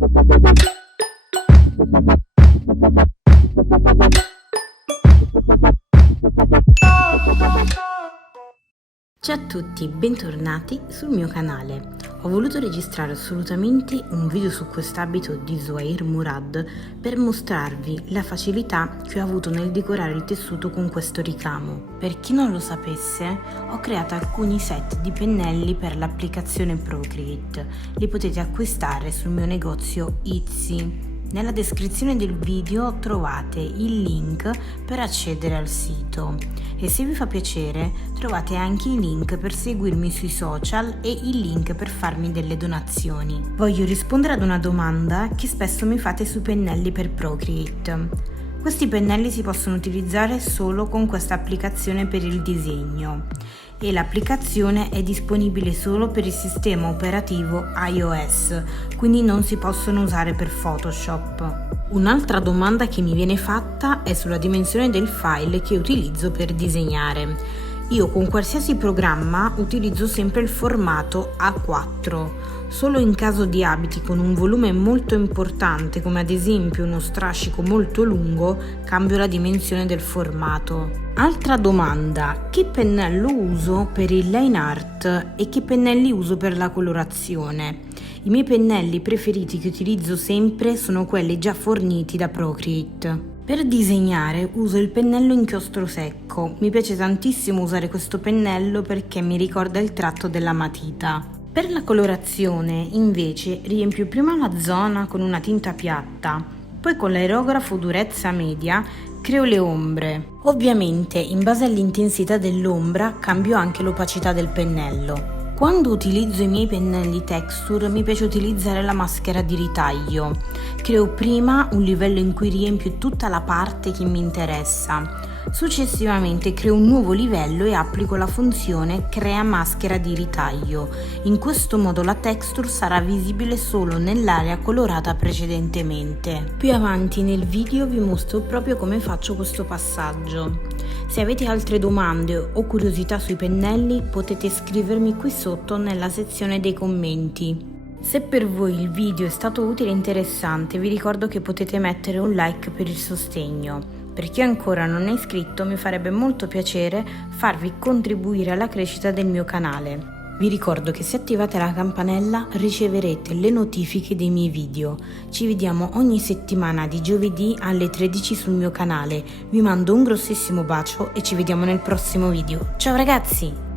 Ciao a tutti, bentornati sul mio canale. Ho voluto registrare assolutamente un video su quest'abito di Zuhair Murad per mostrarvi la facilità che ho avuto nel decorare il tessuto con questo ricamo. Per chi non lo sapesse, ho creato alcuni set di pennelli per l'applicazione Procreate. Li potete acquistare sul mio negozio Etsy. Nella descrizione del video trovate il link per accedere al sito e se vi fa piacere trovate anche i link per seguirmi sui social e il link per farmi delle donazioni. Voglio rispondere ad una domanda che spesso mi fate sui pennelli per Procreate. Questi pennelli si possono utilizzare solo con questa applicazione per il disegno e l'applicazione è disponibile solo per il sistema operativo iOS, quindi non si possono usare per Photoshop. Un'altra domanda che mi viene fatta è sulla dimensione del file che utilizzo per disegnare. Io con qualsiasi programma utilizzo sempre il formato A4. Solo in caso di abiti con un volume molto importante, come ad esempio uno strascico molto lungo, cambio la dimensione del formato. Altra domanda: che pennello uso per il line art e che pennelli uso per la colorazione? I miei pennelli preferiti che utilizzo sempre sono quelli già forniti da Procreate. Per disegnare uso il pennello inchiostro secco. Mi piace tantissimo usare questo pennello perché mi ricorda il tratto della matita. Per la colorazione, invece, riempio prima la zona con una tinta piatta, poi con l'aerografo durezza media creo le ombre. Ovviamente, in base all'intensità dell'ombra, cambio anche l'opacità del pennello. Quando utilizzo i miei pennelli texture mi piace utilizzare la maschera di ritaglio. Creo prima un livello in cui riempio tutta la parte che mi interessa. Successivamente creo un nuovo livello e applico la funzione crea maschera di ritaglio. In questo modo la texture sarà visibile solo nell'area colorata precedentemente. Più avanti nel video vi mostro proprio come faccio questo passaggio. Se avete altre domande o curiosità sui pennelli potete scrivermi qui sotto nella sezione dei commenti. Se per voi il video è stato utile e interessante vi ricordo che potete mettere un like per il sostegno. Per chi ancora non è iscritto mi farebbe molto piacere farvi contribuire alla crescita del mio canale. Vi ricordo che se attivate la campanella riceverete le notifiche dei miei video. Ci vediamo ogni settimana di giovedì alle 13 sul mio canale. Vi mando un grossissimo bacio e ci vediamo nel prossimo video. Ciao ragazzi!